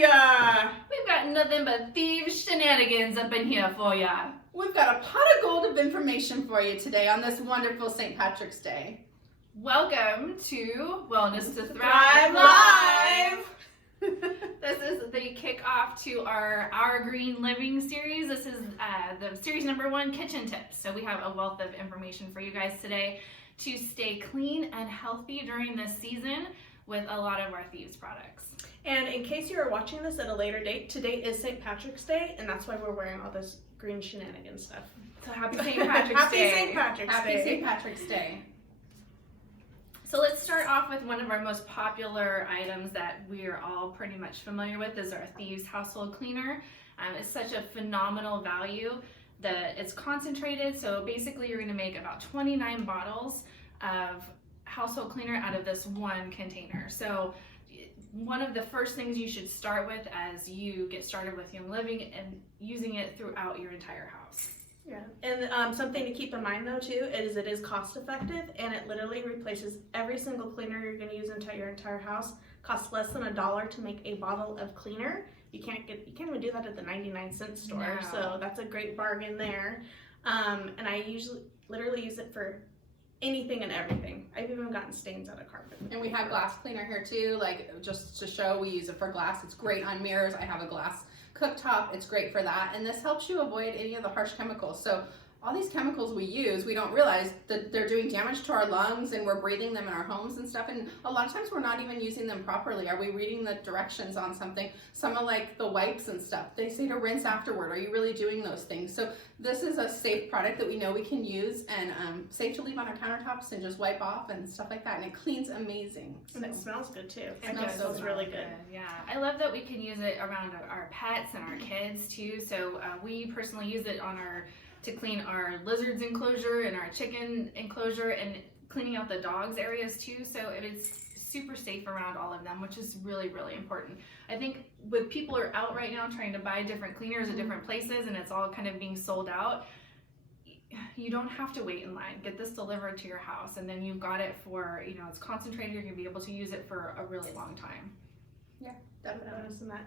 ya! We've got nothing but thieves shenanigans up in here for ya. We've got a pot of gold of information for you today on this wonderful St. Patrick's Day. Welcome to Wellness to Thrive Thrive Live! This is the kickoff to our Green Living series. This is the series number 1, kitchen tips. So we have a wealth of information for you guys today to stay clean and healthy during this season with a lot of our Thieves products. And in case you are watching this at a later date, today is St. Patrick's Day, and that's why we're wearing all this green shenanigans stuff. So happy St. Patrick's Day. Happy St. Patrick's Happy Day. St. Patrick's Day. So let's start off with one of our most popular items that we are all pretty much familiar with is our Thieves Household Cleaner. It's such a phenomenal value that it's concentrated. So basically you're gonna make about 29 bottles of household cleaner out of this one container. So one of the first things you should start with as you get started with Young Living and using it throughout your entire house. Yeah, and something to keep in mind though too is it is cost effective, and it literally replaces every single cleaner you're going to use into your entire house. Costs less than $1 to make a bottle of cleaner. You can't even do that at the 99-cent store, No. so that's a great bargain there. And I usually literally use it for anything and everything. I've even gotten stains out of carpet. And we have glass cleaner here too, like just to show we use it for glass. It's great on mirrors. I have a glass cooktop, it's great for that, and this helps you avoid any of the harsh chemicals. So all these chemicals we use, we don't realize that they're doing damage to our lungs, and we're breathing them in our homes and stuff, and a lot of times we're not even using them properly. Are we reading the directions on something? Some of like the wipes and stuff, they say to rinse afterward. Are you really doing those things? So this is a safe product that we know we can use, and safe to leave on our countertops and just wipe off and stuff like that, and it cleans amazing. And it smells good too. It It smells really good. Yeah, I love that we can use it around our pets and our kids too. So we personally use it on to clean our lizards enclosure and our chicken enclosure and cleaning out the dogs areas too. So it is super safe around all of them, which is really, really important. I think with people are out right now trying to buy different cleaners at different places and it's all kind of being sold out, you don't have to wait in line. Get this delivered to your house and then you've got it for, it's concentrated. You're gonna be able to use it for a really long time. Yeah, definitely. Noticing that.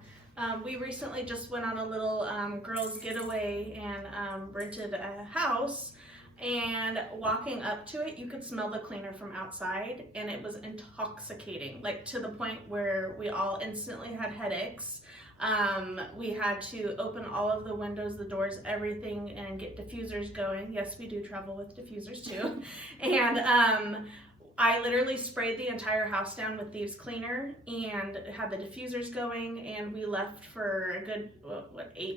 We recently just went on a little girls getaway and rented a house, and walking up to it you could smell the cleaner from outside, and it was intoxicating, like to the point where we all instantly had headaches. We had to open all of the windows, the doors, everything, and get diffusers going. Yes, we do travel with diffusers too. And I literally sprayed the entire house down with Thieves Cleaner and had the diffusers going, and we left for a good,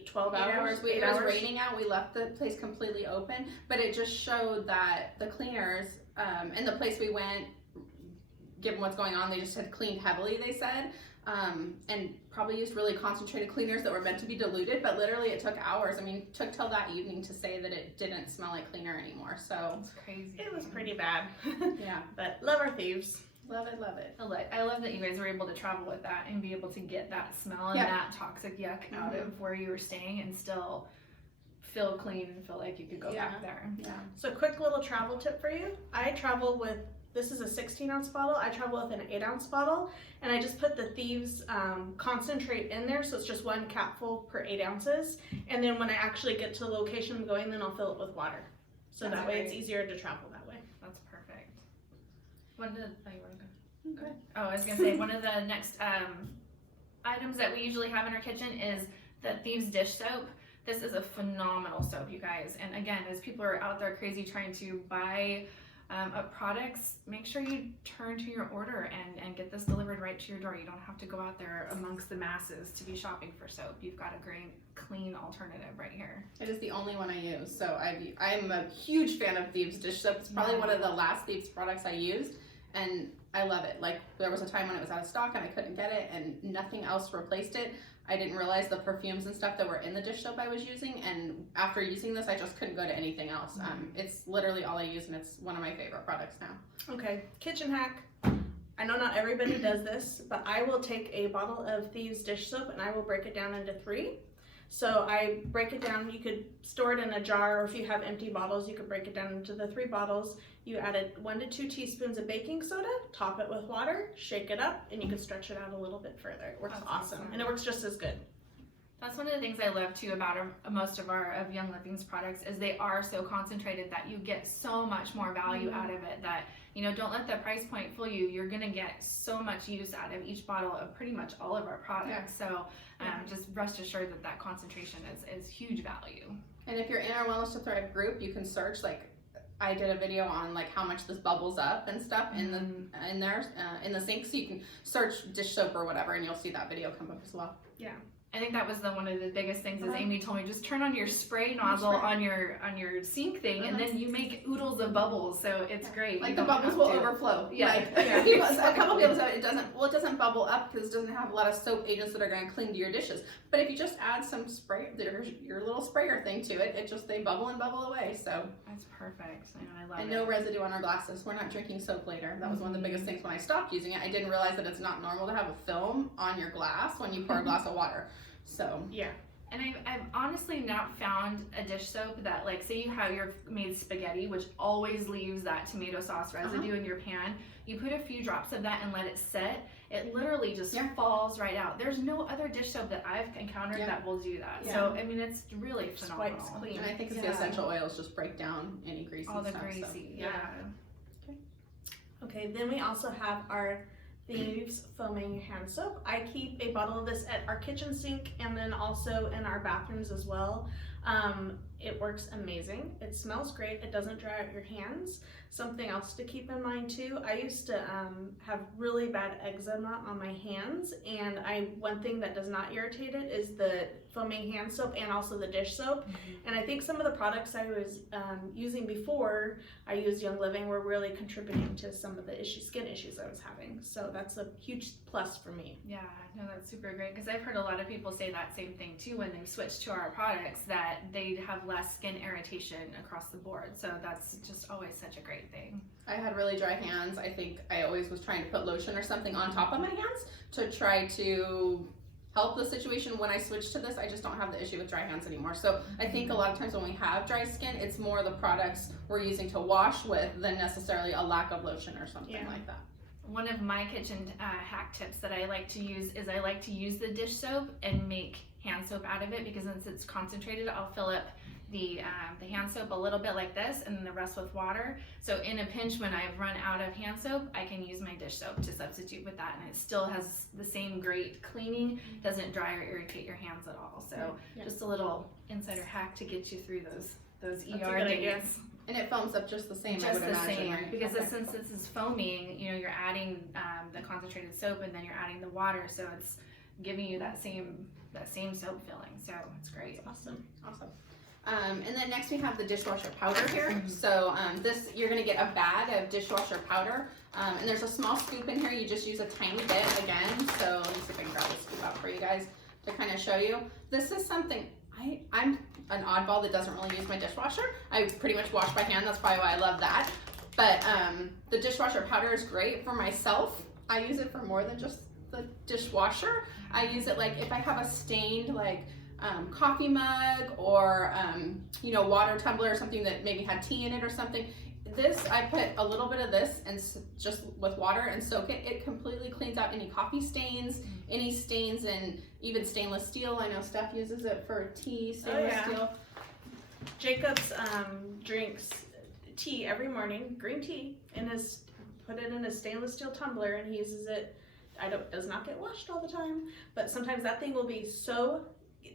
12 hours? 8 It hours? was raining out. We left the place completely open, but it just showed that the cleaners and the place we went, given what's going on, they just had cleaned heavily, they said, and probably used really concentrated cleaners that were meant to be diluted, but literally it took hours. I mean, it took till that evening to say that it didn't smell like cleaner anymore, so. It's crazy. It was pretty bad. Yeah. But love our Thieves. Love it, love it. I love that you guys were able to travel with that and be able to get that smell and that toxic yuck out of where you were staying and still feel clean and feel like you could go back there. Yeah. So quick little travel tip for you. I travel with, this is a 16-ounce bottle. I travel with an 8-ounce bottle, and I just put the Thieves concentrate in there, so it's just 1 capful per 8 ounces. And then when I actually get to the location I'm going, then I'll fill it with water. So that way it's easier to travel that way. That's perfect. Oh, you want to go? Okay. Oh, I was gonna say one of the next items that we usually have in our kitchen is the Thieves dish soap. This is a phenomenal soap, you guys. And again, as people are out there crazy trying to buy products, make sure you turn to your order and get this delivered right to your door. You don't have to go out there amongst the masses to be shopping for soap. You've got a great, clean alternative right here. It is the only one I use, so I'm a huge fan of Thieves dish soap. It's probably one of the last Thieves products I used, and I love it. Like, there was a time when it was out of stock and I couldn't get it and nothing else replaced it. I didn't realize the perfumes and stuff that were in the dish soap I was using, and after using this I just couldn't go to anything else. It's literally all I use, and it's one of my favorite products now. Okay, kitchen hack. I know not everybody does this, but I will take a bottle of Thieves dish soap and I will break it down into 3. So I break it down. You could store it in a jar, or if you have empty bottles, you could break it down into the 3 bottles. You added 1 to 2 teaspoons of baking soda, top it with water, shake it up, and you can stretch it out a little bit further. It works awesome, and it works just as good. That's one of the things I love too about most of Young Living's products is they are so concentrated that you get so much more value out of it. That, you know, don't let the price point fool you. You're gonna get so much use out of each bottle of pretty much all of our products. So just rest assured that that concentration is huge value. And if you're in our Wellness to Thrive group, you can search, like I did a video on like how much this bubbles up and stuff in the sink, so you can search dish soap or whatever, and you'll see that video come up as well. Yeah. I think that was one of the biggest things is Amy told me, just turn on your spray nozzle on your sink thing, and then you make oodles of bubbles. So it's great. Like the bubbles will overflow. Yeah. Like, a couple people said it doesn't bubble up because it doesn't have a lot of soap agents that are going to cling to your dishes. But if you just add some spray, your little sprayer thing to it, they bubble and bubble away. So that's perfect. I love it. And no residue on our glasses. We're not drinking soap later. That was one of the biggest things when I stopped using it. I didn't realize that it's not normal to have a film on your glass when you pour a glass of water. So yeah. And I've honestly not found a dish soap that, like, say you have your made spaghetti, which always leaves that tomato sauce residue in your pan. You put a few drops of that and let it set. It literally just falls right out. There's no other dish soap that I've encountered that will do that. So I mean, it's really phenomenal. Wipes clean. And I think it's the essential oils just break down any grease all and the stuff. greasy. So. Okay. Then we also have our Thieves foaming hand soap. I keep a bottle of this at our kitchen sink and then also in our bathrooms as well. It works amazing. It smells great. It doesn't dry out your hands. Something else to keep in mind too, I used to have really bad eczema on my hands, and one thing that does not irritate it is the foaming hand soap and also the dish soap. And I think some of the products I was using before I used Young Living were really contributing to some of the skin issues I was having. So that's a huge plus for me. Yeah, no, that's super great, because I've heard a lot of people say that same thing too when they switch to our products, that they have less skin irritation across the board. So that's just always such a great thing. I had really dry hands. I think I always was trying to put lotion or something on top of my hands to try to help the situation. When I switched to this, I just don't have the issue with dry hands anymore. So I think a lot of times when we have dry skin, it's more the products we're using to wash with than necessarily a lack of lotion or something like that. One of my kitchen hack tips that I like to use is I like to use the dish soap and make hand soap out of it, because since it's concentrated, I'll fill up the hand soap a little bit like this and then the rest with water. So in a pinch, when I've run out of hand soap, I can use my dish soap to substitute with that, and it still has the same great cleaning, doesn't dry or irritate your hands at all. So just a little insider hack to get you through those ER days. And it foams up just the same, just I would the imagine, same, right? because since this is foaming, you know, you're adding the concentrated soap and then you're adding the water, so it's giving you that same soap filling. So it's great. Awesome. And then next we have the dishwasher powder here. So this, you're gonna get a bag of dishwasher powder, and there's a small scoop in here. You just use a tiny bit again. So let me see if I can grab the scoop out for you guys to kind of show you. This is something, I'm an oddball that doesn't really use my dishwasher. I pretty much wash by hand. That's probably why I love that. But the dishwasher powder is great for myself. I use it for more than just the dishwasher. I use it like if I have a stained like coffee mug or you know, water tumbler or something that maybe had tea in it or something. This, I put a little bit of this and just with water and soak it. It completely cleans out any coffee stains, any stains in even stainless steel. I know Steph uses it for tea, stainless steel. Jacob's drinks tea every morning, green tea, and put it in a stainless steel tumbler, and he uses it. Does not get washed all the time, but sometimes that thing will be so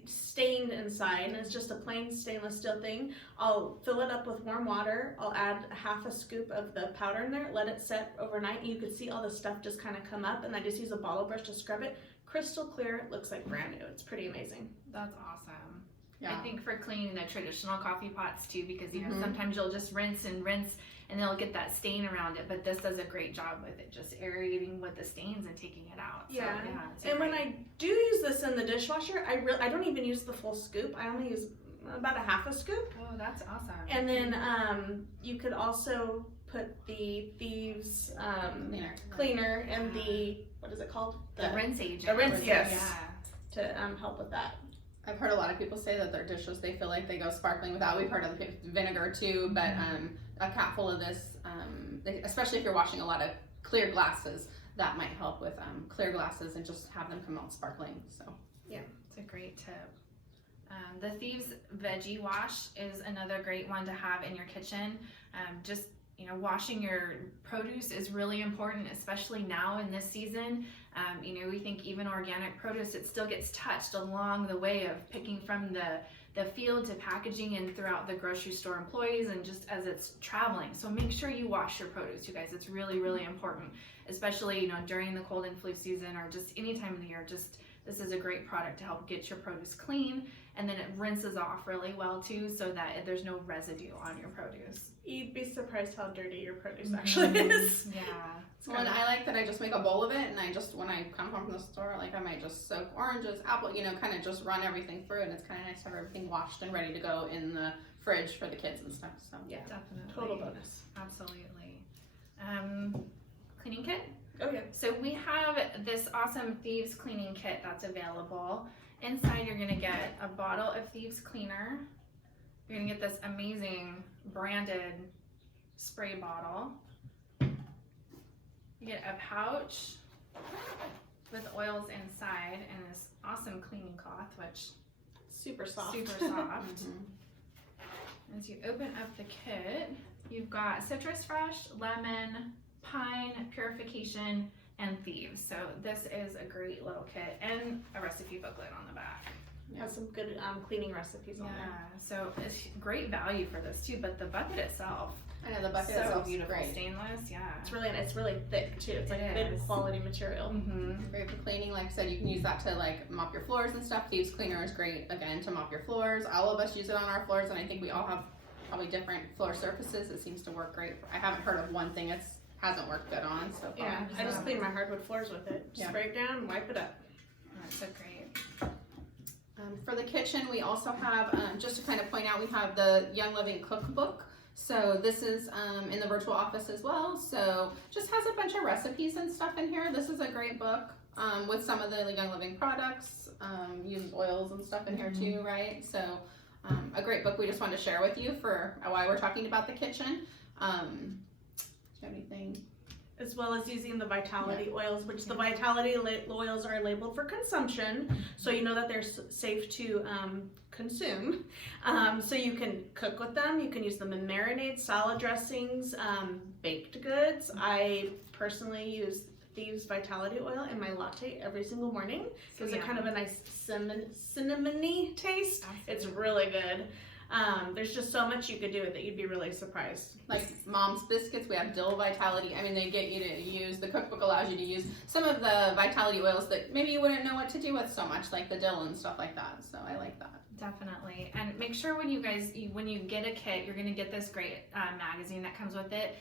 stained inside, and it's just a plain stainless steel thing. I'll fill it up with warm water. I'll add half a scoop of the powder in there, let it set overnight, and you can see all the stuff just kind of come up, and I just use a bottle brush to scrub it. Crystal clear, it looks like brand new. It's pretty amazing. That's awesome. Yeah. I think for cleaning the traditional coffee pots too, because you know sometimes you'll just rinse and they'll get that stain around it, but this does a great job with it, just aerating with the stains and taking it out. Yeah, so, and when I do use this in the dishwasher, I don't even use the full scoop. I only use about a half a scoop. Oh, that's awesome. And then you could also put the Thieves cleaner and the, what is it called? The rinse agent. The rinse, yes. Yeah. To help with that. I've heard a lot of people say that their dishes, they feel like they go sparkling without. We've heard of vinegar too, but a cap full of this, especially if you're washing a lot of clear glasses, that might help with clear glasses and just have them come out sparkling. So it's a great tip. The Thieves Veggie Wash is another great one to have in your kitchen. Just, you know, washing your produce is really important, especially now in this season. You know, we think even organic produce, it still gets touched along the way of picking from the field to packaging and throughout the grocery store employees and just as it's traveling. So make sure you wash your produce, you guys. It's really, really important, especially, you know, during the cold and flu season or just any time of the year. Just this is a great product to help get your produce clean, and then it rinses off really well too, so that there's no residue on your produce. You'd be surprised how dirty your produce actually is. Yeah. well, and I like that I just make a bowl of it, and I just, when I come home from the store, like I might just soak oranges, apple, you know, kind of just run everything through, and it's kind of nice to have everything washed and ready to go in the fridge for the kids and stuff. So Yeah, definitely. total bonus. Absolutely. Cleaning kit. Oh yeah. So we have this awesome Thieves cleaning kit that's available. Inside you're gonna get a bottle of Thieves cleaner. You're gonna get this amazing branded spray bottle. You get a pouch with oils inside and this awesome cleaning cloth, which Super soft. super soft. As you open up the kit, you've got Citrus Fresh, Lemon, Pine, Purification, and Thieves. So this is a great little kit and a recipe booklet on the back. Has some good cleaning recipes on there. So it's great value for this too, but the bucket itself, I know the bucket so itself is beautiful, great. stainless, It's really thick too. It's like It good is. quality material. Mm-hmm. Great for cleaning. Like I said, you can use that to like mop your floors and stuff. Thieves cleaner is great again to mop your floors. All of us use it on our floors, and I think we all have probably different floor surfaces. It seems to work great. I haven't heard of one thing it hasn't worked good on so far. Yeah, I just clean my hardwood floors with it. Just spray it down, wipe it up. That's so great. For the kitchen, we also have, just to kind of point out, we have the Young Living Cookbook. So this is in the virtual office as well. So just has a bunch of recipes and stuff in here. This is a great book with some of the Young Living products, uses oils and stuff in here too, right? So a great book we just wanted to share with you for why we're talking about the kitchen. Do you have anything? As well as using the vitality oils, which the vitality oils are labeled for consumption, so you know that they're safe to consume. So you can cook with them, you can use them in marinades, salad dressings, baked goods. I personally use Thieves Vitality Oil in my latte every single morning. Gives it kind of a nice cinnamony taste. It's really good. There's just so much you could do with it. You'd be really surprised. Like Mom's Biscuits, we have dill vitality. I mean, they get you to use, the cookbook allows you to use some of the vitality oils that maybe you wouldn't know what to do with so much, like the dill and stuff like that. So I like that. Definitely. And make sure when you guys, when you get a kit, you're going to get this great magazine that comes with it.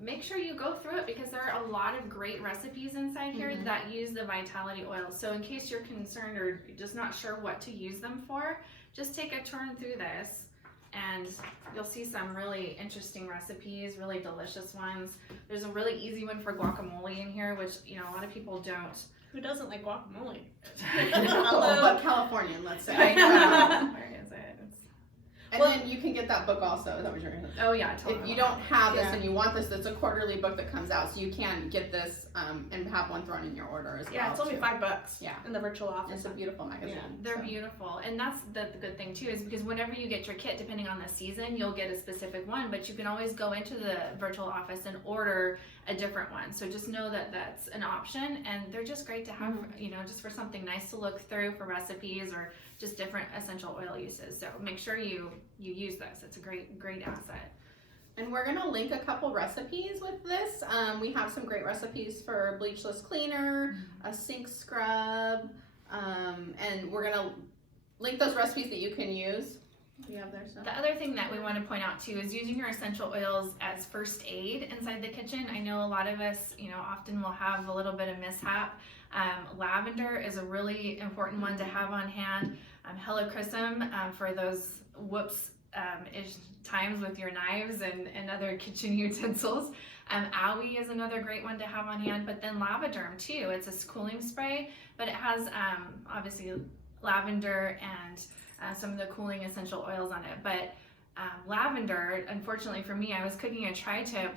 Make sure you go through it because there are a lot of great recipes inside here that use the vitality oil. So in case you're concerned or just not sure what to use them for, just take a turn through this and you'll see some really interesting recipes, really delicious ones. There's a really easy one for guacamole in here, which, you know, a lot of people don't. Who doesn't like guacamole? Hello. But Californian, let's say. Where is it? And then you can get that book also. Is that what you're going to say? Oh yeah, totally. If you don't have this and you want this, it's a quarterly book that comes out, so you can get this and have one thrown in your order as well. Yeah, it's only too. $5. Yeah. In the virtual office. It's a beautiful magazine. They're beautiful, and that's the good thing too, is because whenever you get your kit, depending on the season, you'll get a specific one, but you can always go into the virtual office and order a different one. So just know that that's an option, and they're just great to have, you know, just for something nice to look through for recipes or just different essential oil uses. So make sure you use this. It's a great asset. And we're going to link a couple recipes with this. We have some great recipes for bleachless cleaner, a sink scrub, and we're going to link those recipes that you can use. You have there, so. The other thing that we want to point out too is using your essential oils as first aid inside the kitchen. I know a lot of us, you know, often will have a little bit of mishap. Lavender is a really important one to have on hand. Helichrysum for those whoops-ish times with your knives and other kitchen utensils. Owie is another great one to have on hand, but then Lavaderm too. It's a cooling spray, but it has obviously lavender and some of the cooling essential oils on it. But lavender, unfortunately for me, I was cooking a tri-tip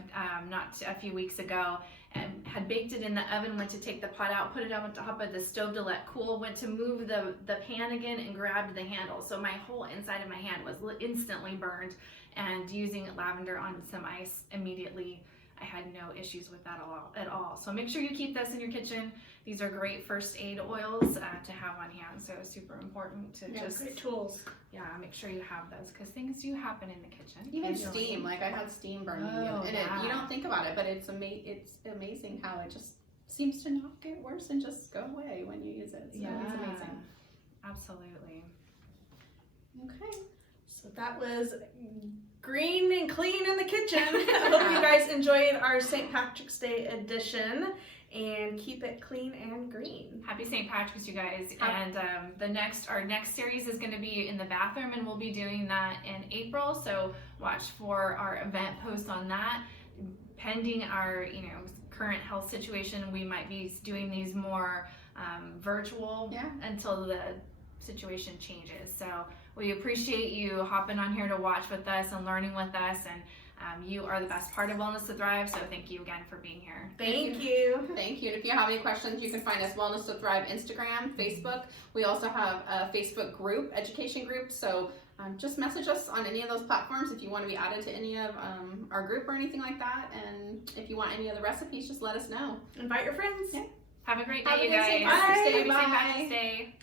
not a few weeks ago and had baked it in the oven, went to take the pot out, put it on top of the stove to let cool, went to move the pan again and grabbed the handle. So my whole inside of my hand was instantly burned, and using lavender on some ice immediately, I had no issues with that at all. So make sure you keep this in your kitchen. These are great first aid oils to have on hand. So it's super important to just great tools. Yeah, make sure you have those because things do happen in the kitchen. Even Usually. steam, like I had steam burning, Oh, and yeah. you don't think about it, but it's amazing how it just seems to not get worse and just go away when you use it. So it's amazing. Absolutely. Okay. So that was green and clean in the kitchen. I hope you guys enjoyed our St. Patrick's Day edition, and keep it clean and green. Happy St. Patrick's, you guys. And our next series is going to be in the bathroom, and we'll be doing that in April. So watch for our event post on that. Pending our current health situation, we might be doing these more virtual until the situation changes. So we appreciate you hopping on here to watch with us and learning with us, and you are the best part of Wellness to Thrive, so thank you again for being here. Thank you. Thank you. And if you have any questions, you can find us Wellness to Thrive Instagram, Facebook. We also have a Facebook group, education group, so just message us on any of those platforms if you want to be added to any of our group or anything like that. And if you want any other recipes, just let us know. Invite your friends. Yeah. Have a great Have day, a you good St. guys. Patrick's Day. Happy St. Bye. Patrick's Day.